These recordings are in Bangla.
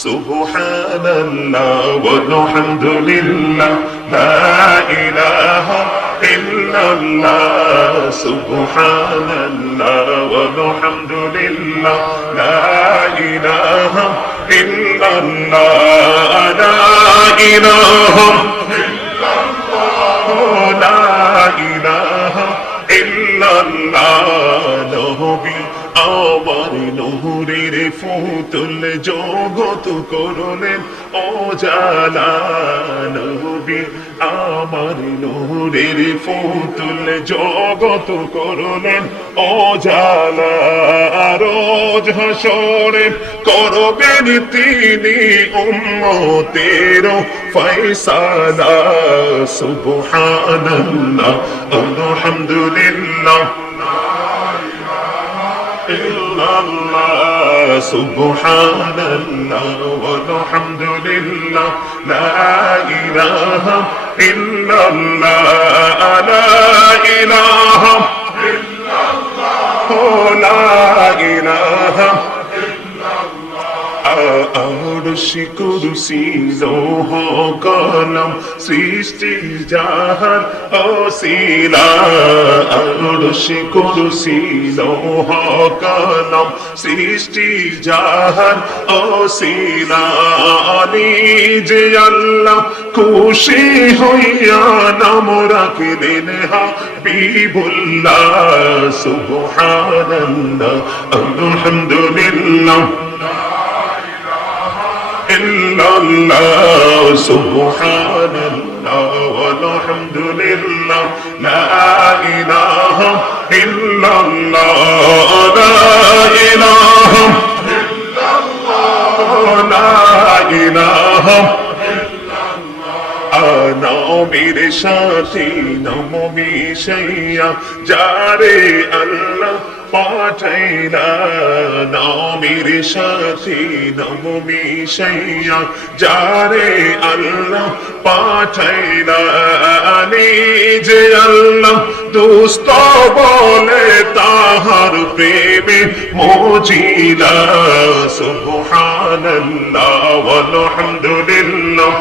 সুবহানাল্লাহ ওয়ালহামদুলিল্লাহ লা ইলাহা ইল্লাল্লাহ সুবহানাল্লাহ ওয়ালহামদুলিল্লাহ লা ইলাহা ইল্লাল্লাহ লা ইলাহা লা ইলাহা ইল্লাল্লাহ নবী আমার নূরের ফুতুল জগত করলেন ও জালা নবী আমার নূরের ফুতুল জগত করলেন ও জালা রোজ হাসরে করবেন তিনি উম্মতের ফয়সালা সুবহানাল্লাহ আলহামদুলিল্লাহ illallah subhanallah walhamdulillah la ilaha illallah la ilaha illallah la ilaha আরশি কুরসি লৌহ কলম সৃষ্টি জাহান ওসিলা আরশি কুরসি লৌহ কলম সৃষ্টি জাহান ওসিলা নিজে আল্লাহ খুশি হইয়া নাম রাখলেন হাবিবুল্লাহ সুবহানাল্লাহ আলহামদুলিল্লাহ illallah subhanallah walhamdulillah la ilaha illallah la ilaha illallah la ilaha নবীর সাথী নবী সাইয়া যারে আল্লাহ পাঠাইলা নবীর সাথী নবী সাইয়া যারে আল্লাহ পাঠাইলা নিজে আল্লাহ দুস্ত বলে তাহার প্রেমে মজিলা সুবহানাল্লাহ ওয়ালহামদুলিল্লাহ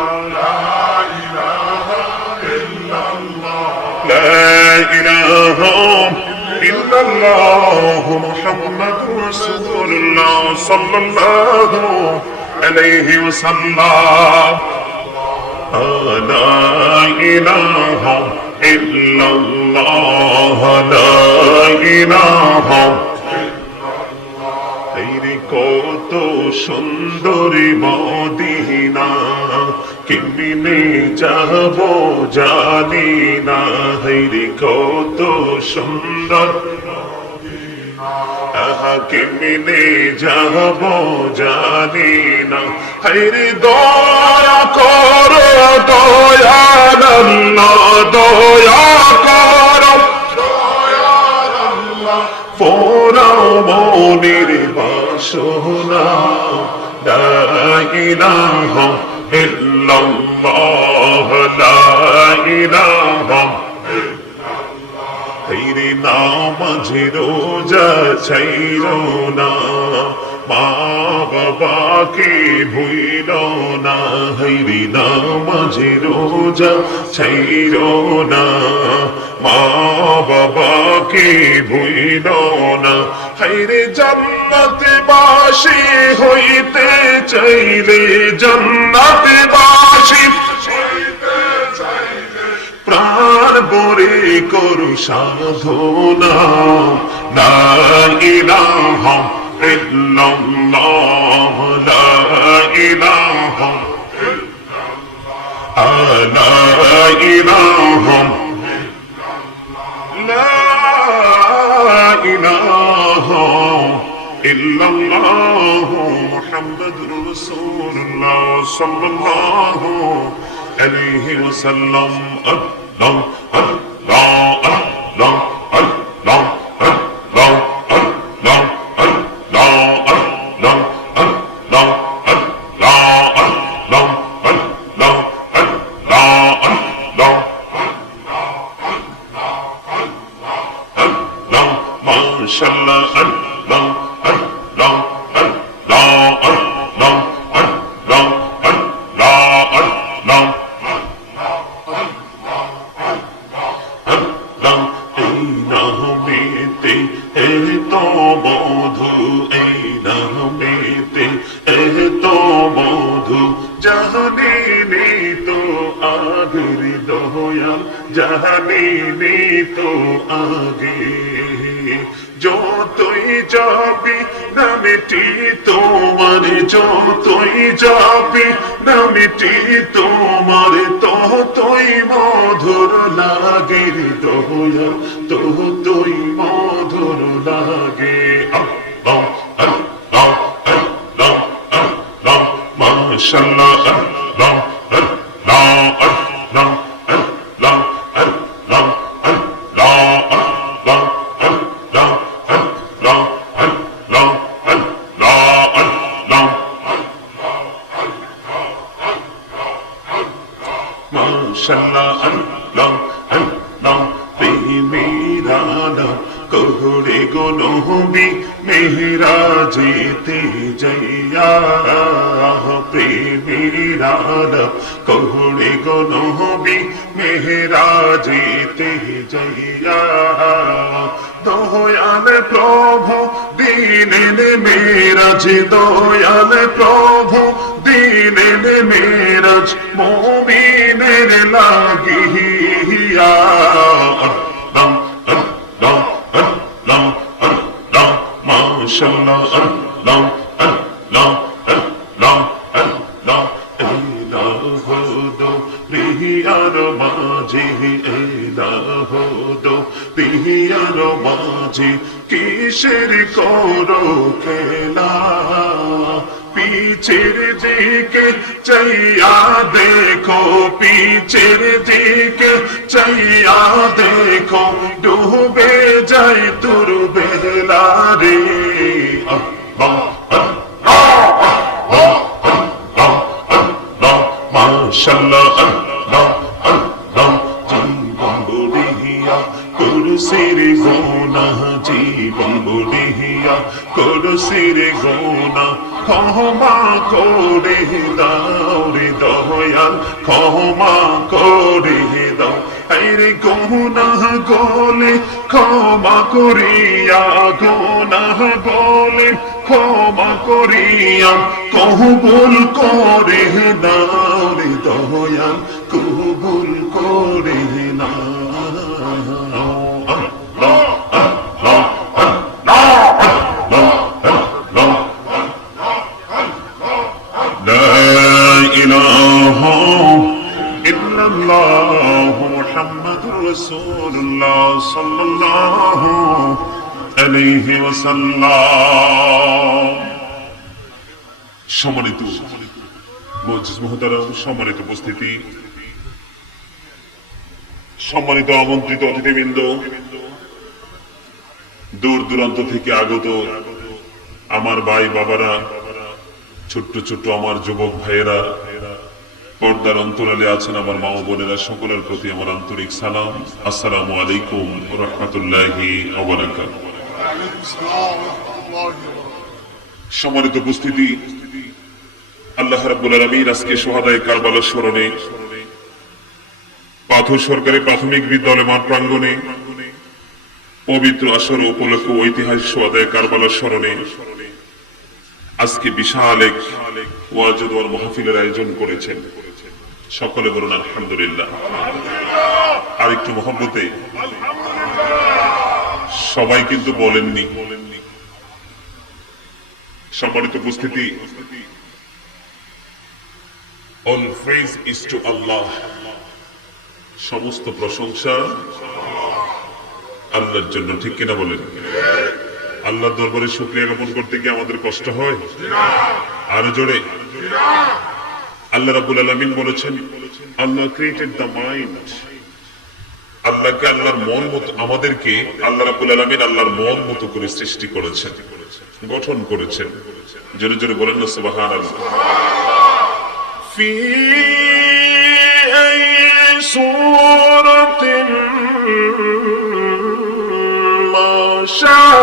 لا إله إلا الله محمد رسول الله صلى الله عليه وسلم لا إله إلا الله لا إله কত সুন্দরী মদিনা কেমনে যাব জানি না হায়রে কত সুন্দর আহা কেমনে যাব জানি না হায়রে দয়া করো দয়াল আল্লাহ দয়া করো দয়াল আল্লাহ পোড়াও মনের বাসনা লা ইলাহা ইল্লাল্লাহ লা ইলাহা হায়রে নামাজে রোজা ছাইরো না মা বাবাকে ভুইলো না হায়রে নামাজে রোজা ছাইরো না মা বাবাকে ভুইলো না হায়রে জান্নাতে বাসী হইতে চাইলে জান্নাতে বাসী প্রাণ ভরে করু সাধনা লা ইলাহা ইল্লাল্লাহ লা ইলাহা লা ইলাহা লা ইলাহা ইল্লাল্লাহ মুহাম্মাদুর রাসূলুল্লাহ সাল্লাল্লাহু আলাইহি ওয়াসাল্লাম আল্লাহ আল্লাহ আল্লাহ আল্লাহ আল্লাহ আল্লাহ আল্লাহ আল্লাহ আল্লাহ আল্লাহ আল্লাহ আল্লাহ আল্লাহ মাশাআল্লাহ আল্লাহ আল্লাহ আল্লাহ আল্লাহ জানিনি তো আগের দয়াল, জানিনি তো আগে। যতই যাবি নামটি তোমার, যতই যাবি নামটি তোমার, ততই মধুর লাগে দয়াল, ততই মধুর লাগে। আল্লাহ আল্লাহ আল্লাহ আল্লাহ মাশাআল্লাহ, আল্লাহ আল্লাহ আল্লাহ আল্লাহ আল্লাহ আল্লাহ মাশাআল্লাহ, আল্লাহ আল্লাহ প্রেমেরানা কোহরে গো নবী মেহরাজেতে যাইয়া, প্রেমেরানা কোহরে গো নবী মেহরাজেতে যাইয়া। দয়াল প্রভু দিলেন মেরাজ, দয়াল প্রভু দিলেন মেরাজ মুমিনের লাগিয়া। আল্লাহ আল্লাহ আল্লাহ আল্লাহ মাশাআল্লাহ, আল্লাহ আল্লাহ আল্লাহ আল্লাহ ইলাহু দো রিয়ার মাঝে, ইলাহু দো রিয়ার মাঝে কিসের করো খেলা। পিছের দিকে চাইয়া দেখো, পিছের দিকে চাইয়া দেখো, ডুবে যায় তোর বেলা রে। আল্লাহ আল্লাহ আল্লাহ আল্লাহ মাশাআল্লাহ, আল্লাহ আল্লাহ জীবন বড়িয়া কুরসির গোনা, জীবন বড়িয়া কুরসির গোনা, ক্ষমা করে দাও রে দয়াল, ক্ষমা করে দাও। আরে গুনাহ গলে ক্ষমা করিয়া, গুনাহ গলে ক্ষমা করিয়া, কবুল করে দাও রে দয়াল, কবুল করে নাও। মুহাম্মাদুর রাসূলুল্লাহ সাল্লাল্লাহু আলাইহি ওয়াসাল্লাম। সম্মানিত মুআজ্জিজ মুহতারাম, সম্মানিত উপস্থিতি, সম্মানিত আমন্ত্রিত অতিথিবৃন্দ, দূর দূরান্ত থেকে আগত আমার ভাই বাবারা, ছোট্ট ছোট্ট আমার যুবক ভাইয়েরা, পর্দার অন্তরালে আছেন আমার মা ও বোনেরা, সকলের প্রতি আমার আন্তরিক সালাম। আসসালামু আলাইকুম ওয়া রাহমাতুল্লাহি ওয়া বারাকাতুহু। সম্মানিত উপস্থিতি, আল্লাহ রাব্বুল আলামিন আজকে শুহাদায়ে কারবালার স্মরণে পাথর সরকারি প্রাথমিক বিদ্যালয় মাঠ প্রাঙ্গণে পবিত্র আসর উপলক্ষে ঐতিহাসিক শুহাদায়ে কারবালার স্মরণে আজকে বিশাল এক ওয়াজ ওয়ার মাহফিলের আয়োজন করেছেন। সকলে বলুন আলহামদুলিল্লাহ। আর একটু মহব্বতে, সবাই কিন্তু বলেননি। সম্মানিত উপস্থিতি, all praise is to Allah, সমস্ত প্রশংসা আল্লাহর জন্য, ঠিক কিনা বলেন? আল্লাহর দরবারে শুকরিয়া জ্ঞাপন করতে গিয়ে আমাদের কষ্ট হয়? আরো জোরে। আল্লাহ রাব্বুল আলামিন বলেছেন, আল্লাহ ক্রিয়েটেড দ্য মাইন্ড, আল্লাহকে আল্লাহর মন মতো, আমাদেরকে আল্লাহ রাব্বুল আলামিন আল্লাহর মন মতো করে সৃষ্টি করেছেন, গঠন করেছেন। জোরে জোরে বলেন না সুবহানাল্লাহ। ফি আই সূরাতিন মা শাআ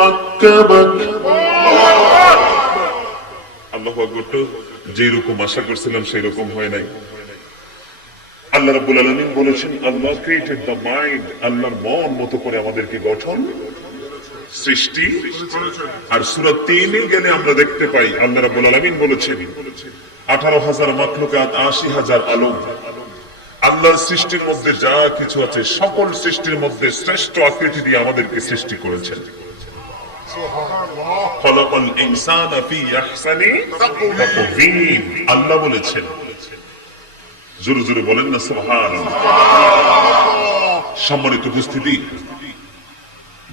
রাক্কাবাক। আল্লাহু আকবার। যে রকম আশা করছিলাম সেই রকম হয় নাই। আল্লাহ রাব্বুল আলামিন বলেছেন, আল্লাহ ক্রিয়েটেড দ্য মাইন্ড, আল্লাহর মন মতো করে আমাদেরকে গঠন সৃষ্টি। আর সূরা 3-এ গেলে আমরা দেখতে পাই আল্লাহ রাব্বুল আলামিন বলেছেন 18,000 মাখলুকাত, 80,000 আলম। আল্লাহর সৃষ্টির মধ্যে যা কিছু আছে সকল সৃষ্টির মধ্যে শ্রেষ্ঠ আকৃতি দিয়ে আমাদেরকে সৃষ্টি করেছেন। খলাকাল ইনসানা ফি আহসানি তাকওয়িম, আল্লাহ বলেছেন। জোরে জোরে বলেন না সুবহানাল্লাহ। সম্মানিত উপস্থিতি,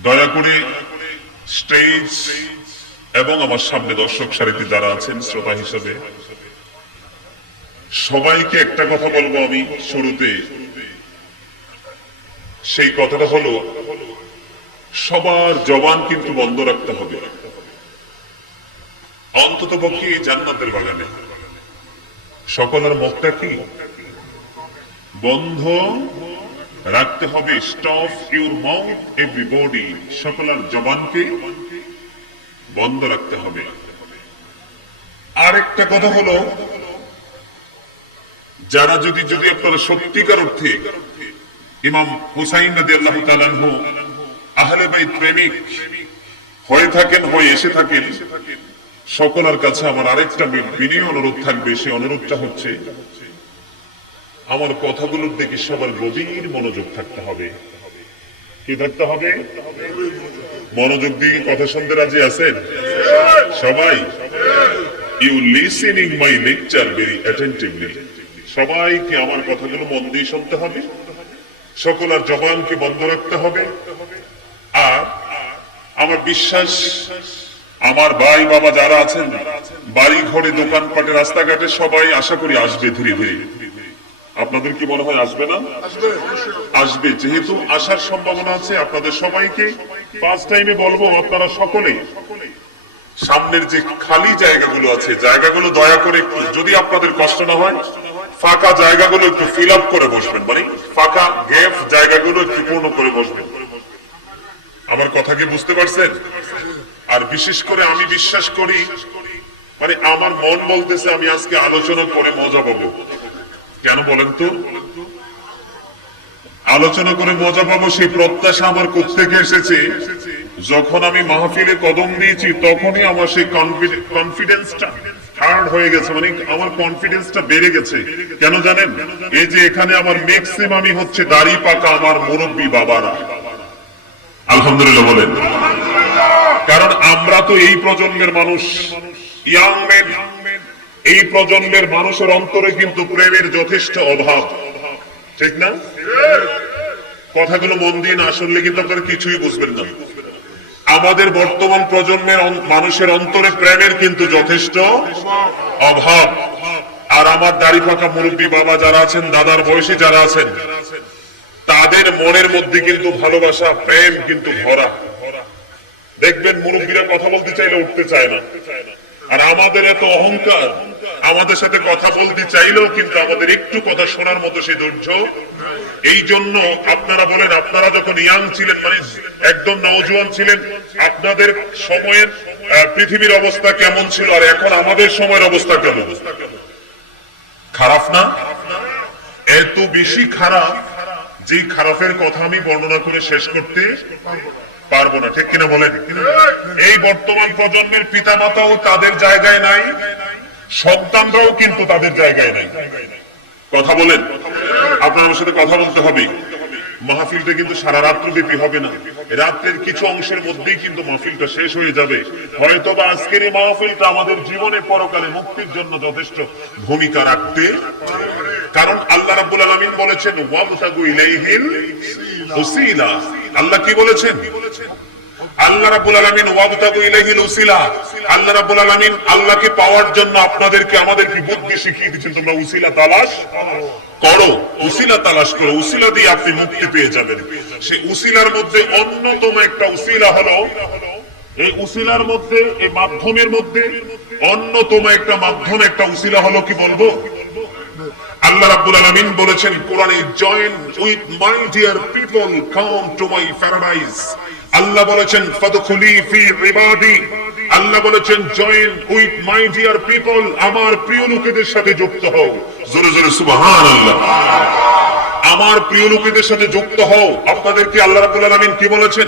দয়া করে স্টেজ এবং আমার সামনে দর্শক সারিতে যারা আছেন শ্রোতা হিসেবে সবাইকে একটা কথা বলবো আমি শুরুতে। সেই কথাটা হলো সবার জবান কিন্তু বন্ধ রাখতে হবে, অন্তত পক্ষে জান্নাতের বাগানে। সকলের মুখটা কি বন্ধ রাখতে হবে। স্টপ ইউর মাউথ এভরিবডি, সকলের জবানকে বন্ধ রাখতে হবে। আরেকটা কথা হলো, যারা যদি আপনারা সত্যিকার অর্থে ইমাম হুসাইন রাদিয়াল্লাহু তাআলা আনহু আহলে বাইত প্রেমিক হয়ে থাকেন, হয়ে এসে থাকেন, সকলের কাছে আমার আরেকটা বিনীত অনুরোধ থাকবে। সেই অনুরোধটা হচ্ছে আমার কথাগুলোর দিকে সবার গভীর মনোযোগ থাকতে হবে। কি থাকতে হবে? মনোযোগ দিয়ে কথা শুনতে রাজি আছেন সবাই? You listening my lecture very attentively. সবাইকে আমার কথাগুলো মন দিয়ে শুনতে হবে, সকলের জবানকে বন্ধ রাখতে হবে। আর আমার বিশ্বাস আমার ভাই বাবা যারা আছেন বাড়ি ঘরে দোকানপাটে রাস্তাঘাটে সবাই আশা করি আসবে ধীরে ধীরে। আপনাদের কি মনে হয় আসবে না? আসবে। যেহেতু আসার সম্ভাবনা আছে, আপনাদের সবাইকে ফার্স্ট টাইমে বলবো আপনারা সকলে সামনের যে খালি জায়গাগুলো আছে জায়গাগুলো দয়া করে একটু, যদি আপনাদের কষ্ট না হয়, ফাঁকা জায়গাগুলো একটু ফিল আপ করে বসবেন, মানে ফাঁকা গ্যাপ জায়গাগুলো একটু পূর্ণ করে বসবেন। আমার কথা কি বুঝতে পারছেন? আর বিশেষ করে আমি বিশ্বাস করি, মানে আমার মন বলতেছে আমি আজকে আলোচনা করে মজা পাবো। কেন বলেন তো? আলোচনা করে মজা পাবো সেই প্রত্যাশা আমার কোত্থেকে এসেছে। যখন আমি মাহফিলে কদম দিয়েছি তখনই আমার সেই কনফিডেন্সটা হার্ড হয়ে গেছে, মানে আমার কনফিডেন্সটা বেড়ে গেছে। কেন জানেন? এই যে এখানে আমার ম্যাক্সিমামই হচ্ছে দাড়ি পাকা আমার মুরব্বী বাবারা। আলহামদুলিল্লাহ বলেন। কারণ আমরা তো এই প্রজন্মের মানুষ, ইয়াং মেন। এই প্রজন্মের মানুষের অন্তরে কিন্তু প্রেমের যথেষ্ট অভাব, ঠিক না? কথাগুলো মন দিয়ে না শুনলে কিন্তু আপনারা কিছুই বুঝবেন না। আমাদের বর্তমান প্রজন্মের মানুষের অন্তরে প্রেমের কিন্তু যথেষ্ট অভাব। আর আমার দাড়ি পাকা মুরব্বী বাবা যারা আছেন, দাদার বয়সী যারা আছেন, তাদের মনের মধ্যে কিন্তু ভালোবাসা প্রেম কিন্তু ভরা। দেখবেন মুরব্বীরা কথা বলতে চাইলে উঠতে চায় না। আর আমাদের এত অহংকার, আমাদের সাথে কথা বলতে চাইলেও কিন্তু আমাদের একটু কথা শোনার মতো সেই ধৈর্য। এই জন্য আপনারা বলেন, আপনারা যখন ইয়াং ছিলেন, মানে একদম নওজোয়ান ছিলেন, আপনাদের সময়ের পৃথিবীর অবস্থা কেমন ছিল, আর এখন আমাদের সময়ের অবস্থা কেমন? খারাপ না? এত বেশি খারাপ যে খারাপের কথা আমি বর্ণনা করে শেষ করতে পারবো না, ঠিক কিনা বলেন? এই বর্তমান প্রজন্মের পিতা মাতাও তাদের জায়গায় নাই, সন্তানরাও কিন্তু তাদের জায়গায় নাই। কথা বলেন, আপনার আমার সাথে কথা বলতে হবে। মাহফিলটা কিন্তু সারা রাত্র ব্যাপী হবে না, রাত্রের কিছু অংশের মধ্যেই কিন্তু মাহফিলটা শেষ হয়ে যাবে। হয়তো বা আজকের এই মাহফিলটা আমাদের জীবনে পরকালে মুক্তির জন্য যথেষ্ট ভূমিকা রাখতে, কারণ আল্লাহ রাব্বুল আলামিন বলেছেন ওয়াবতাগু ইলাইহিল ওসিলা। আল্লাহ কি বলেছেন? আল্লাহ রাব্বুল আলামিন ওয়াবতাগু ইলাইহিল ওসিলা। আল্লাহ রাব্বুল আলামিন আল্লাহকে পাওয়ার জন্য আপনাদেরকে আমাদেরকে বুদ্ধি শিখিয়ে দিয়েছেন, তোমরা ওসিলা তালাশ করো, ওসিলা তালাশ করো, ওসিলা দিয়ে আপনি মুক্তি পেয়ে যাবেন। সেই ওসিলার মধ্যে অন্যতম একটা ওসিলা হলো, এই ওসিলার মধ্যে, এই মাধ্যমের মধ্যে অন্যতম একটা মাধ্যম, একটা ওসিলা হলো কি বলবো? আল্লাহ রাব্বুল আলামিন বলেছেন কোরআনে, join with my dear people, come to my paradise. Allah বলেছেন ফাদখুলি ফি ইবাদি। আল্লাহ বলেছেন join with my dear people, আমার প্রিয় লোকেদের সাথে যুক্ত হও। জোরে জোরে সুবহানাল্লাহ। আমার প্রিয় লোকেদের সাথে যুক্ত হও। আপনাদেরকে আল্লাহ রাব্বুল আলামিন কি বলেছেন?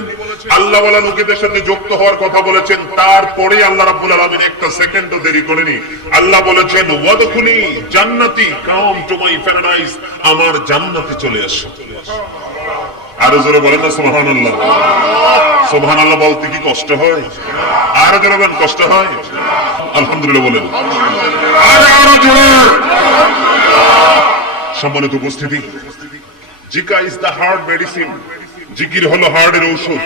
আল্লাহ ওয়ালা লোকেদের সাথে যুক্ত হওয়ার কথা বলেছেন। তারপরে আল্লাহ রাব্বুল আলামিন একটা সেকেন্ডও দেরি করেনি। আল্লাহ বলেছেন ওয়াদখুলি জান্নাতি, কাম টু মাই প্যারাডাইস, আমার জান্নাতে চলে আসো। আরো জোরে বলেন না সুবহানাল্লাহ। সুবহানাল্লাহ বলতে কি কষ্ট হয়? আরো জোরে বলেন, কষ্ট হয়? আলহামদুলিল্লাহ বলেন। আরো জোরে। সম্মানিত উপস্থিতি, Zika is the heart medicine. জিকির হলো হার্টের ঔষধ।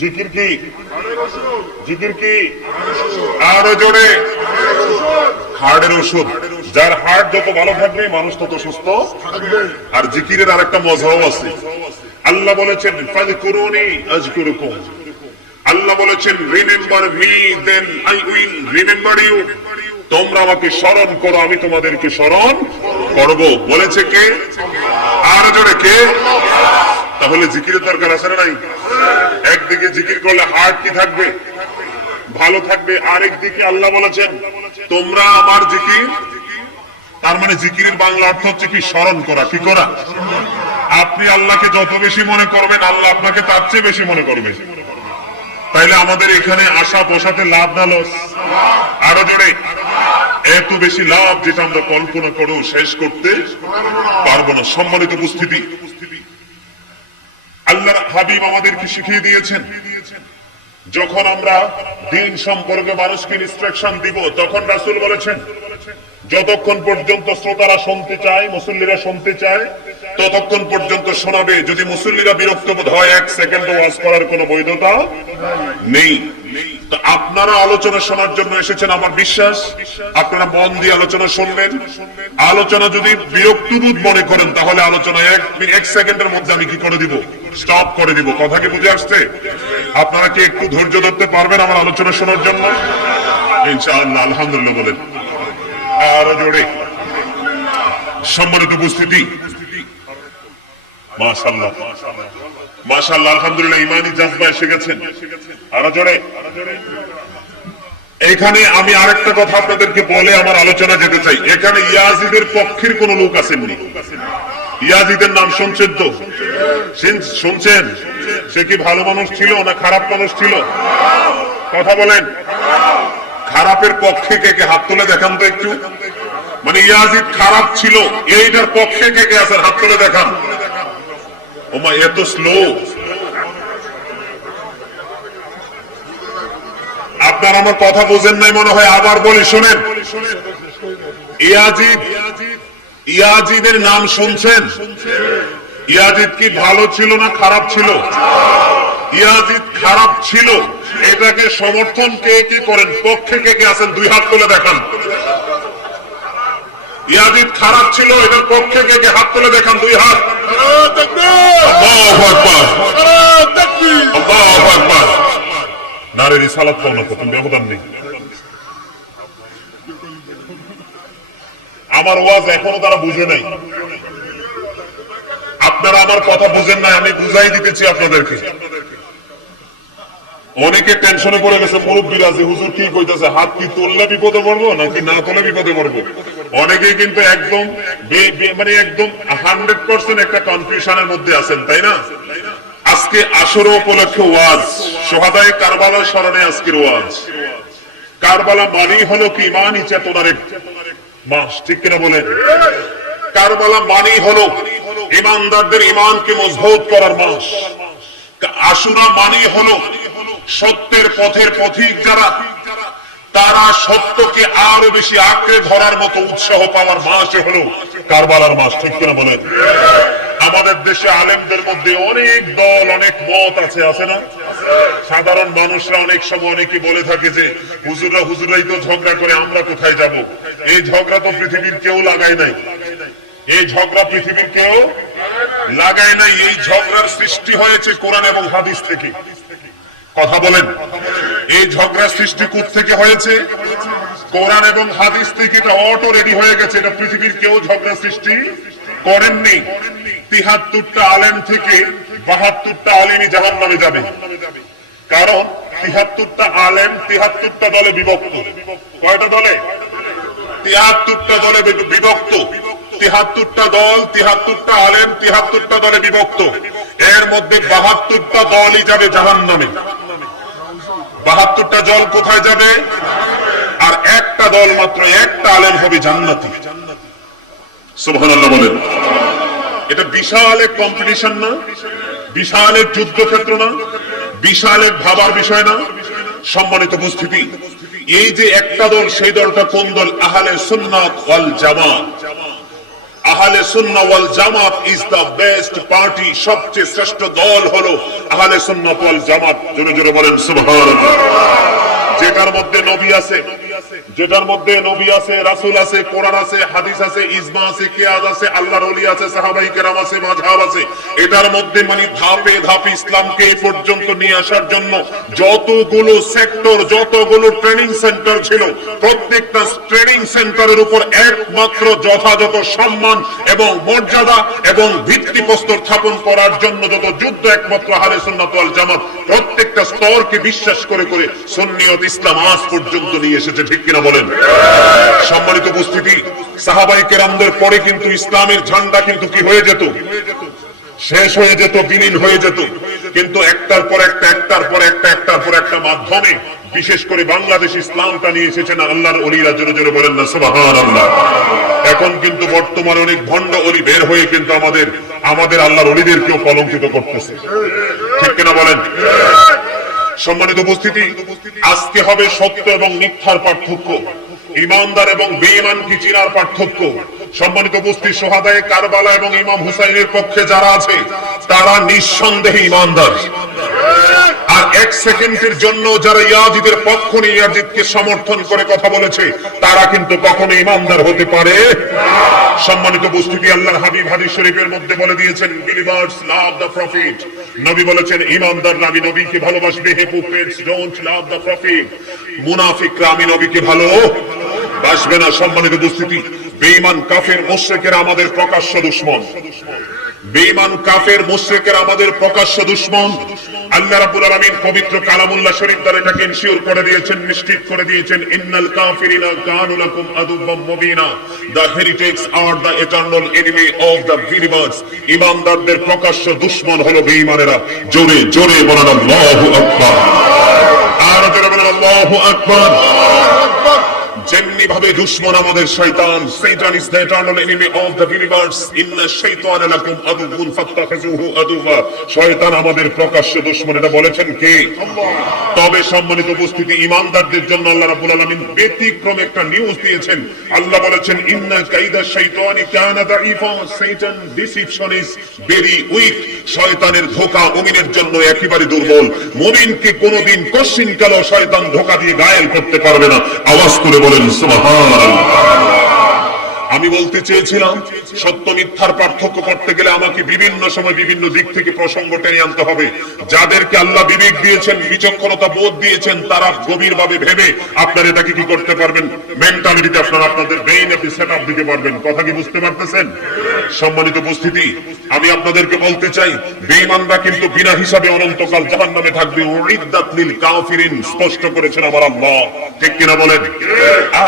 জিকির কি? জিকির কি? আরো জোরে। হার্টের ঔষধ। যার হার্ট যত ভালো থাকবে মানুষ তত সুস্থ থাকবে। আর জিকিরের আরেকটা মজাও আছে। আল্লাহ বলেছেন ফাযকুরুনি আযকুরুকুম। আল্লাহ বলেছেন remember me then I will remember you. তোমরা আমাকে স্মরণ করো, আমি তোমাদেরকে স্মরণ করব। বলেছে কে? আর জোরে কে? তাহলে জিকিরের দরকার আছে না নাই? একদিকে জিকির করলে হার্ট কি থাকবে? ভালো থাকবে। আরেকদিকে আল্লাহ বলেছেন তোমরা আমার জিকির, তার মানে জিকিরের বাংলা অর্থ হচ্ছে কি? স্মরণ করা। কি করা? আপনি আল্লাহকে যত বেশি মনে করবেন আল্লাহ আপনাকে তার চেয়ে বেশি মনে করবে। তাইলে আমাদের এখানে আসা বসাতে লাভ না লস? আরো জোরে। এত বেশি লাভ যেটা আমরা কল্পনা করেও শেষ করতে পারবো না। সম্মানিত উপস্থিতি, আল্লাহর হাবিব আমাদেরকে শিখিয়ে দিয়েছেন যখন আমরা দিন সম্পর্কে মানুষকে ইনস্ট্রাকশন দিব তখন রাসূল বলেছেন যতক্ষণ পর্যন্ত শ্রোতারা শুনতে চায়, মুসল্লিরা শুনতে চায়, ততক্ষণ পর্যন্ত শোনাবে। যদি মুসল্লিরা বিরক্ত বোধ হয় 1 সেকেন্ড ওয়াজ করার কোনো বৈধতা নেই। তো আপনারা আলোচনা শোনার জন্য এসেছেন, আমার বিশ্বাস আপনারা মন দিয়ে আলোচনা শুনবেন। আলোচনা যদি বিরক্তবোধ মনে করেন তাহলে আলোচনা 1 সেকেন্ডের মধ্যে আমি কি করে দিব? স্টপ করে দিব। কথা কি বুঝে আসছে? আপনারা কি একটু ধৈর্য ধরতে পারবেন আমার আলোচনা শোনার জন্য? ইনশাআল্লাহ। আলহামদুলিল্লাহ বলেন। আরো জোরে। সম্মানিত উপস্থিতি, মাশাআল্লাহ মাশাআল্লাহ আলহামদুলিল্লাহ ঈমানি জাযবা এসে গেছেন। আরো জোরে। এখানে আমি আরেকটা কথা আপনাদেরকে বলে আমার আলোচনা যেতে চাই। এখানে ইয়াজিদের পক্ষের কোন লোক আসেননি। ইয়াজিদের নাম শুনছেন তো? শুনছেন? সে কি ভালো মানুষ ছিল না খারাপ মানুষ ছিল? কথা বলেন। খারাপের পক্ষে কে কে হাত তুলে দেখান তো একটু। মানে ইয়াজিদ খারাপ ছিল এইটার পক্ষে কে কে আছেন? হাত তুলে দেখান। ওমা এত স্লো। আপনার আমার কথা বুঝেন নাই মনে হয়, আবার বলি শোনেন। ইয়াজিদের নাম শুনছেন? ইয়াজিদ কি ভালো ছিল না খারাপ ছিল? ইয়াজিদ খারাপ ছিল। এটাকে সমর্থন কে কে করেন? পক্ষে কে কে আছেন? 2 হাত তুলে দেখান। ইয়াজিদ খারাপ ছিল, এটার পক্ষে কে কে হাত তুলে দেখান? 2 হাত। আল্লাহু আকবার, আল্লাহু আকবার। নারে রিসালাত পাও না, তুমি ব্যবধান নেই। আমার ওয়াজ এখনো তারা বুঝে নাই। আপনারা আমার কথা বুঝেন নাই, আমি বুঝাই দিতেছি আপনাদেরকে। অনেকে টেনশনে পড়ে গেছে, মুরব্বীরা যে হুজুর কি কইতেছে, হাত কি তুললে বিপদে পড়বো নাকি না তুলে বিপদে পড়বো। অনেকেই কিন্তু একদম মানে একদম 100% একটা কনফিউশনের মধ্যে আছেন, তাই না? আজকে আশুরা উপলক্ষে ওয়াজ, শুহাদায়ে কারবালার স্মরণে আজকের ওয়াজ। কারবালা মানেই হলো কি? ইমানি চেতনার এক মাস, ঠিক কিনা বলেন? কারবালা মানেই হলো ইমানদারদের ইমানকে মজবুত করার মাস। আশুরা মানেই হলো সত্যের পথের পথিক যারা, তারা সত্যকে আরো বেশি আঁকড়ে ধরার মতো উৎসাহ পাওয়ার মাস হলো কারবালার মাস, ঠিক কিনা বলেন? আমাদের দেশে আলেমদের মধ্যে অনেক দল, অনেক মত আছে, আছে না? সাধারণ মানুষরা অনেক সময় অনেকে বলে থাকে যে হুজুরাই তো ঝগড়া করে, আমরা কোথায় যাব? এই ঝগড়া তো পৃথিবীর কেউ লাগায় নাই। এই ঝগড়া পৃথিবীর কেউ লাগায় নাই। এই ঝগড়ার সৃষ্টি হয়েছে কোরআন এবং হাদিস থেকে। কথা বলেন। এই ঝগড়া সৃষ্টি কোত্থেকে হয়েছে? কোরআন এবং হাদিস থেকে। এটা অটো রেডি হয়ে গেছে। এটা পৃথিবীর কেউ ঝগড়া সৃষ্টি করেননি। 73টা আলেম থেকে 72টা আলেমই জাহান্নামে যাবে। কারণ 73টা আলেম 73টা দলে বিভক্ত। কয়টা দলে? 73টা দলে বিভক্ত। 73টা দল, 73টা আলেম, 73টা দলে বিভক্ত। এর মধ্যে 72টা দলই যাবে জাহান্নামে। 72টা দল কোথায় যাবে? আর একটা দল মাত্র, একটা আলেম হবে জান্নাতি। সুবহানাল্লাহ বলেন। এটা বিশাল এক কম্পিটিশন না? বিশাল এক যুদ্ধক্ষেত্র না? বিশাল এক ভাবার বিষয় না? সম্মানিত উপস্থিতি, এই যে একটা দল, সেই দলটা কোন দল? আহলে সুন্নাত ওয়াল জামাত। আহলে সুন্নাহ ওয়াল জামাত ইজ দ্য বেস্ট পার্টি। সবচেয়ে শ্রেষ্ঠ দল হলো আহলে সুন্নাত ওয়াল জামাত। জোরে জোরে বলেন সুবহানাল্লাহ। যেটার মধ্যে নবী আছে, যেটার মধ্যে নবী আছে, রাসূল আছে, কোরআন আছে, হাদিস আছে, ইজমা আছে, কিয়াস আছে, আল্লাহর ওলি আছে, সাহাবায়ে কেরাম আছে, মাযহাব আছে। এটার মধ্যে মানে ধাপে ধাপে ইসলামকে এই পর্যন্ত নিয়ে আসার জন্য যতগুলো সেক্টর, যতগুলো ট্রেনিং সেন্টার ছিল, প্রত্যেকটা ট্রেনিং সেন্টারের উপর একমাত্র যথাযথ সম্মান এবং মর্যাদা এবং ভিত্তিপ্রস্তর স্থাপন করার জন্য যত যুদ্ধ, একমাত্র আহলে সুন্নাত ওয়াল জামাত প্রত্যেকটা স্তরকে বিশ্বাস করে করে সুন্নিয়ত ইসলাম আজ পর্যন্ত নিয়ে এসেছে। ঠিক কিনা বলেন? সম্মানিত উপস্থিতি, সাহাবায়ে কেরামদের পরে কিন্তু ইসলামের ঝান্ডা কিন্তু কি হয়ে যেত? শেষ হয়ে যেত, বিলীন হয়ে যেত। কিন্তু একটার পর একটা, একটার পর একটা, একটার পর একটা মাধ্যমে বিশেষ করে বাংলাদেশ ইসলামটা নিয়ে এসেছেন আল্লাহর ওলিরা। জোরে জোরে বলেন না সুবহানাল্লাহ। এখন কিন্তু বর্তমানে অনেক ভণ্ড ওলি বের হয়ে কিন্তু আমাদের আল্লাহর ওলিদেরকেও কলঙ্কিত করতেছে। ঠিক কিনা বলেন? সম্মানিত উপস্থিতি, আজকে হবে সত্য এবং মিথ্যার পার্থক্য, ইমানদার এবং বেঈমান কি চিনার পার্থক্য। সম্মানিত উপস্থিতি, সোহাদায়ে কারবালা এবং ইমাম হুসাইনের পক্ষে যারা আছে তারা নিঃসন্দেহে ইমানদার। আর এক সেকেন্ডের জন্য যারা ইয়াজিদের পক্ষ নিয়ে ইয়াজিদকে সমর্থন করে কথা বলেছে, তারা কিন্তু কখনো ইমানদার হতে পারে না। সম্মানিত উপস্থিতি, আল্লাহর হাবিব হাদিস শরীফের মধ্যে বলে দিয়েছেন, বিলিভার্স লাভ দ্য প্রফিট। নবী বলেছেন, ইমানদাররা আমি নবীকে ভালোবাসবে, hypocrites don't love the profit. মুনাফিকরা আমি নবীকে ভালোবাসবে না। সম্মানিত উপস্থিতি, বেঈমান কাফের মুশরিকেরা আমাদের প্রকাশ্য দুশমন। বেঈমান কাফের মুশরিকেরা আমাদের প্রকাশ্য দুশমন। আল্লাহ রাব্বুল আলামিন পবিত্র কালামুল্লাহ শরীফ দ্বারা এটাকে ইনশিওর করে দিয়েছেন, নিশ্চিত করে দিয়েছেন, ইন্নাল কাফিরিনা কানু লাকুম আদুওয়াম মুবিনা, the heritages are the eternal enemy of the believers. ঈমানদারদের প্রকাশ্য দুশমন হলো বেঈমানেরা। জোরে জোরে বলেন আল্লাহু আকবার। আর জোরে বলেন আল্লাহু আকবার। যেমনি ভাবে দুশমন আমাদের শয়তান, Satan is the eternal enemy of the believers. ইন্না শাইতানা লাকুম আদুউন ফাত্তাখিযুহু আদুওয়া। শয়তান আমাদের প্রকাশ্য দুশমন, এটা বলেছেন কে? আল্লাহ। তবে সম্মানিত উপস্থিতি, ঈমানদারদের জন্য আল্লাহ রাব্বুল আলামিন ব্যতিক্রমে একটা নিউজ দিয়েছেন। আল্লাহ বলেছেন, ইন্না কাইদা শাইতানি কানা দাঈফা। Satan deception is very weak. শয়তানের ধোঁকা মুমিনের জন্য একেবারে দুর্বল। মুমিনকে কোনোদিন কশিনকালেও শয়তান ধোঁকা দিয়ে ঘায়েল করতে পারবে না। আওয়াজ করে বলেন সুবহানাল্লাহ। আমি বলতে চেয়েছিলাম, সত্য মিথ্যার পার্থক্য করতে গেলে আমাকে বিভিন্ন সময় বিভিন্ন দিক থেকে প্রসঙ্গ টেনে আনতে হবে। যাদেরকে আল্লাহ বিবেক দিয়েছেন, বিচক্ষণতা বোধ দিয়েছেন, তারা গভীরভাবে ভেবে আপনারা এটাকে কি করতে পারবেন, মেন্টালিটিতে আপনারা আপনাদের ব্রেইন আপনি সেট আপ দিতে পারবেন। কথা কি বুঝতে পারতেছেন? সম্মানিত উপস্থিতি, আমি আপনাদেরকে বলতে চাই, বেঈমানরা কিন্তু বিনা হিসাবে অনন্তকাল জাহান্নামে থাকবে। উইদ্দাত লিল কাফিরিন, স্পষ্ট করেছেন আমার আল্লাহ। ঠিক কিনা বলেন?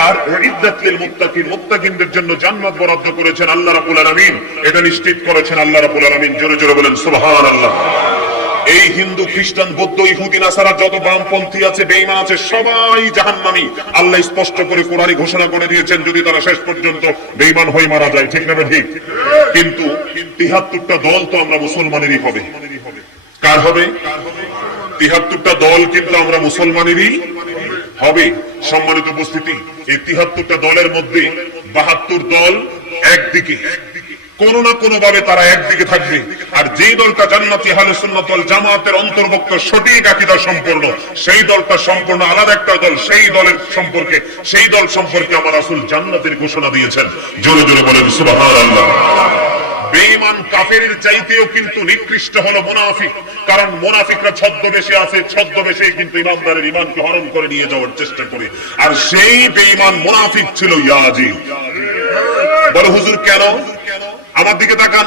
আর উইদ্দাত লিল মুত্তাকিন, মুত্তাকিনদের জন্য জান্নাত বরাদ্দ করেছেন আল্লাহ রাব্বুল আলামিন। এটা নিশ্চিত করেছেন আল্লাহ রাব্বুল আলামিন। জোরে জোরে বলেন সুবহানাল্লাহ। এই হিন্দু, খ্রিস্টান, বৌদ্ধ, ইহুদি, নাসারা যত বামপন্থী আছে, বেঈমান আছে, সবাই জাহান্নামী। আল্লাহ স্পষ্ট করে কোরআনে ঘোষণা করে দিয়েছেন, যদি তারা শেষ পর্যন্ত বেঈমান হয়ে মারা যায়। ঠিক না ঠিক? কিন্তু ৭৩টা দল তো আমরা মুসলমানেরই হবে। কার হবে? ৭৩টা দল কিন্তু আমরা মুসলমানেরই হবে। সম্মানিত উপস্থিতি, এই ৭৩টা দলের মধ্যে ৭২ দল একদিকে, কোন না কোন ভাবে তারা একদিকে থাকবে। আর যে দলটা জান্নাতি আহলে সুন্নাত ওয়াল জামাতের অন্তর্ভুক্ত, সঠিক আকীদা সম্পন্ন, সেই দলটা সম্পূর্ণ আলাদা একটা দল। সেই দল সম্পর্কে আমার রাসূল জান্নাতের ঘোষণা দিয়েছেন। জোরে জোরে বলেন সুবহানাল্লাহ। বেঈমান কাফেরের চাইতেও কিন্তু নিকৃষ্ট হলো মুনাফিক। কারণ মুনাফিকরা ছদ্মবেশে আছে, ছদ্মবেশে কিন্তু ইমানদারের ঈমানকে হরণ করে নিয়ে যাওয়ার চেষ্টা করে। আর সেই বেঈমান মুনাফিক ছিল ইয়াজিদ। বলে হুজুর কেন? আমার দিকে তাকান।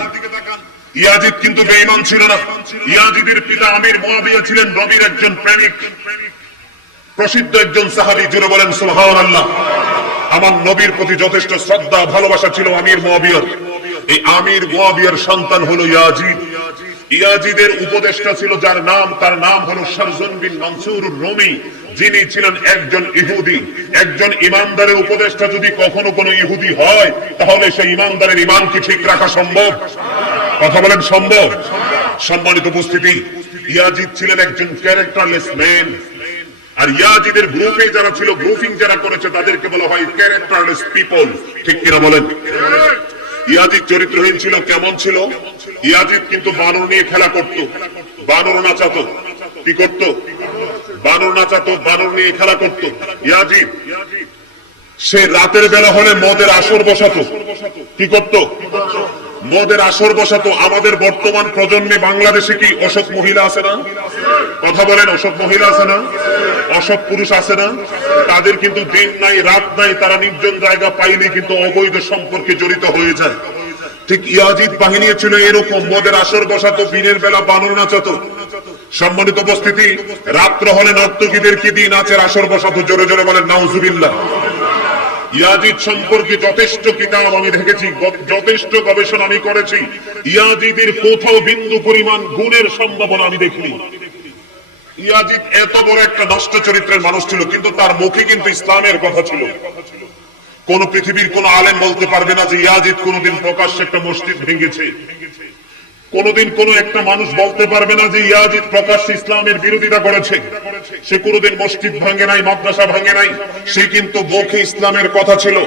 ইয়াজিদ কিন্তু বেঈমান ছিল না। ইয়াজিদের পিতা আমির মুয়াবিয়া ছিলেন নবীর একজন প্রেমিক, প্রসিদ্ধ একজন সাহাবী। জোরে বলেন সুবহানাল্লাহ। আমার নবীর প্রতি যথেষ্ট শ্রদ্ধা ভালোবাসা ছিল আমির মুয়াবিয়ার। এই আমির মুয়াবিয়ার সন্তান হলো ইয়াজিদ। ইয়াজিদের উপদেষ্টা ছিল যার নাম, তার নাম হলো শারজুন বিন মানসুরুর রুমি, যিনি ছিলেন একজন ইহুদি। একজন ইমানদারের উপদেষ্টা যদি কখনো কোনো ইহুদি হয়, তাহলে সেই ইমানদারের ইমান কি ঠিক রাখা সম্ভব? কথা বলেন, সম্ভব? সম্মানিত উপস্থিতি, ইয়াজিদ ছিলেন একজন ক্যারেক্টারলেস ম্যান। আর ইয়াজিদের গ্রুপে যারা ছিল, গ্রুপিং যারা করেছে, তাদেরকে বলা হয় ক্যারেক্টারলেস পিপল। ঠিক কিনা বলেন? ইয়াজিদ চরিত্রহীন ছিল। কেমন ছিল? ইয়াজিদ কিন্তু বানর নিয়ে খেলা করত, বানর নাচাতো। কি করত? বানর নাচাতো, বানর নিয়ে খেলা করত ইয়াজিদ। সে রাতের বেলা হলে মদের আসর বসাতো। কি করত? মদের আসর বসাতো। আমাদের বর্তমান প্রজন্মে বাংলাদেশে কি অসৎ মহিলা আছে না? কথা বলেন, অসৎ মহিলা আছে না? অসৎ পুরুষ আছে না? তাদের কিন্তু দিন নাই রাত নাই, তারা নির্জন জায়গা পাইলে কিন্তু অবৈধ সম্পর্কে জড়িত হয়ে যায়। ঠিক ইয়াজিদ বাহিনী ছিল এরকম, মদের আসর বসাতো, দিনের বেলা বানর নাচাতো। সম্মানিত উপস্থিতি, রাত্র হলে নর্তকীদের কি দিয়ে নাচের আসর বসাতো। জোরে জোরে বলেন নাউজুবিল্লাহ। ইয়াজিদ সম্পর্কে যথেষ্ট কিতাব আমি দেখেছি, যথেষ্ট গবেষণা আমি করেছি। ইয়াজিদের কোথাও বিন্দু পরিমাণ গুণের সম্ভাবনা আমি দেখিনি। ইয়াজিদ এত বড় একটা নষ্ট চরিত্রের মানুষ ছিল, কিন্তু তার মুখে কিন্তু ইসলামের কথা ছিল। কোন পৃথিবীর কোন আলেম বলতে পারবে না যে ইয়াজিদ কোনদিন প্রকাশ্যে একটা মসজিদ ভেঙেছে। কোনদিন কোন একটা মানুষ বলতে পারবে না যে ইয়াজিদ প্রকাশ্যে ইসলামের বিরোধিতা করেছে। সে কোনদিন মসজিদ ভাঙে নাই, মাদ্রাসা ভাঙে নাই। সে কিন্তু মুখে ইসলামের কথা ছিল।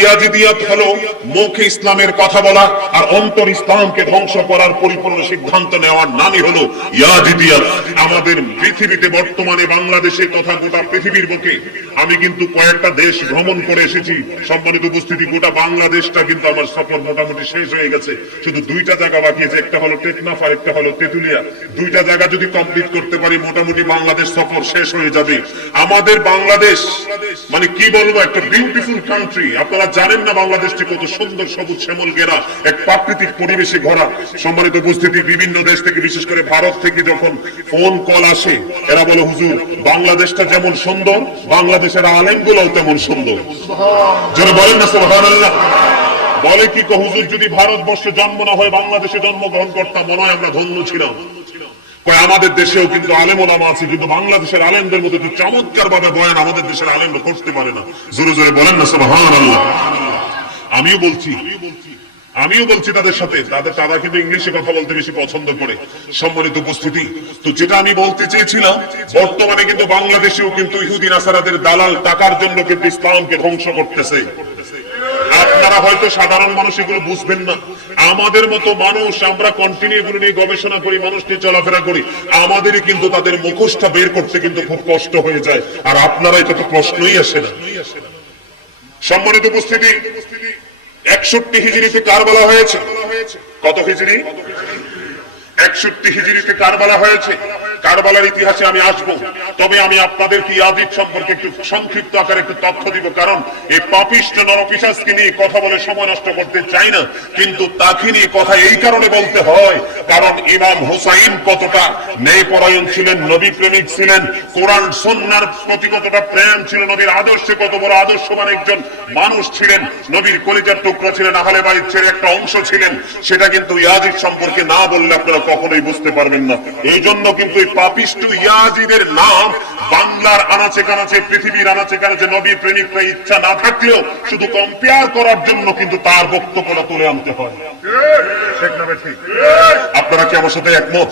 ইয়াজিদিয়াত হলো মুখে ইসলামের কথা বলা আর অন্তর ইসলামকে ধ্বংস করার পরিপূর্ণ সিদ্ধান্ত নেওয়ার নামই হলো ইয়াজিদিয়াত। আমাদের পৃথিবীতে বর্তমানে বাংলাদেশে তথা গোটা পৃথিবীর বুকে আমি কিন্তু কয়েকটা দেশ ভ্রমণ করে এসেছি। সম্মানিত উপস্থিতি, গোটা বাংলাদেশটা কিন্তু আমার সফর মোটামুটি শেষ হয়ে গেছে। শুধু দুইটা জায়গা বাকি আছে, একটা হলো টেকনাফ আর একটা হলো তেতুলিয়া। দুইটা জায়গা যদি কমপ্লিট করতে পারি, মোটামুটি বাংলাদেশ সফর শেষ হয়ে যাবে। আমাদের বাংলাদেশ মানে কি বলবো, একটা বিউটিফুল কান্ট্রি। আপনারা জানেন না বাংলাদেশটি কত সুন্দর, সবুজ শ্যামল ঘেরা, এক প্রাকৃতিক পরিবেশে ভরা। সম্মানিত উপস্থিতি, বিভিন্ন দেশ থেকে, বিশেষ করে ভারত থেকে যখন ফোন কল আসে, এরা বলে হুজুর বাংলাদেশটা যেমন সুন্দর, বাংলাদেশের আলেমগুলোও তেমন সুন্দর। যারা বলেন না সুবহানাল্লাহ। বলে কি হুজুর, যদি ভারতবর্ষে জন্ম না হয় বাংলাদেশে জন্মগ্রহণ করতাম, মনে হয় আমরা ধন্য ছিলাম। আমাদের দেশেও কিন্তু আলেম ওলামা আছে, কিন্তু বাংলাদেশের আলেমদের মতো চমৎকার ভাবে বয়ান আমাদের দেশের আলেমরা করতে পারে না। জোরে জোরে বলেন না সুবহানাল্লাহ। আমিও বলছি তাদের সাথে, তারা কিন্তু ইংলিশে কথা বলতে বেশি পছন্দ করে। সম্মানিত উপস্থিতি, তো যেটা আমি বলতে চেয়েছিলাম, বর্তমানে কিন্তু বাংলাদেশেও কিন্তু ইহুদি নাসারাদের দালাল টাকার জন্য কিন্তু ইসলামকে ধ্বংস করতেছে। আপনারা হয়তো সাধারণ মানুষ এগুলো বুঝবেন না। আমাদের মতো মানুষ, আমরা কন্টিনিউ এগুলো নিয়ে গবেষণা করি, মানুষ নিয়ে চলাফেরা করি, আমাদেরই কিন্তু তাদের মুখোশটা বের করতে কিন্তু খুব কষ্ট হয়ে যায়। আর আপনারা এটা তো প্রশ্নই আসে না। সম্মানিত উপস্থিতি, 61 হিজরিতে কারবালা হয়েছে। কত হিজরি? 61 হিজরিতে কারবালা হয়েছে। কারবালার ইতিহাসে আমি আসবো, তবে আমি আপনাদেরকে ইয়াজিদ সম্পর্কে একটু সংক্ষিপ্ত আকারে একটু তথ্য দিব, কারণ এই পাপিষ্ঠ নরপিশাচকে নিয়ে কথা বলে সময় নষ্ট করতে চাই না। কিন্তু তাকে নিয়ে কথা এই কারণে বলতে হয়, কারণ ইমাম হুসাইন কতটা ন্যায়পরায়ণ ছিলেন, নবী প্রেমিক ছিলেন, কোরআন সুন্নাহর প্রতি কতটা প্রেম ছিল, নবীর আদর্শে কত বড় আদর্শবান একজন মানুষ ছিলেন, নবীর কলিজার টুকরা ছিলেন, আহলে বাইতের একটা অংশ ছিলেন, সেটা কিন্তু ইয়াজিদ সম্পর্কে না বললে আপনারা কখনোই বুঝতে পারবেন না। এই জন্য কিন্তু পাপিষ্ঠ ইয়াজিদের নাম বাংলার আনাচে কানাচে, পৃথিবীর আনাচে কানাচে নবী প্রেমিকরা ইচ্ছা না থাকলেও শুধু কম্পেয়ার করার জন্য কিন্তু তার বক্তব্যটা তুলে আনতে হয়। ঠিক না ঠিক? আপনারা কি আমার সাথে একমত?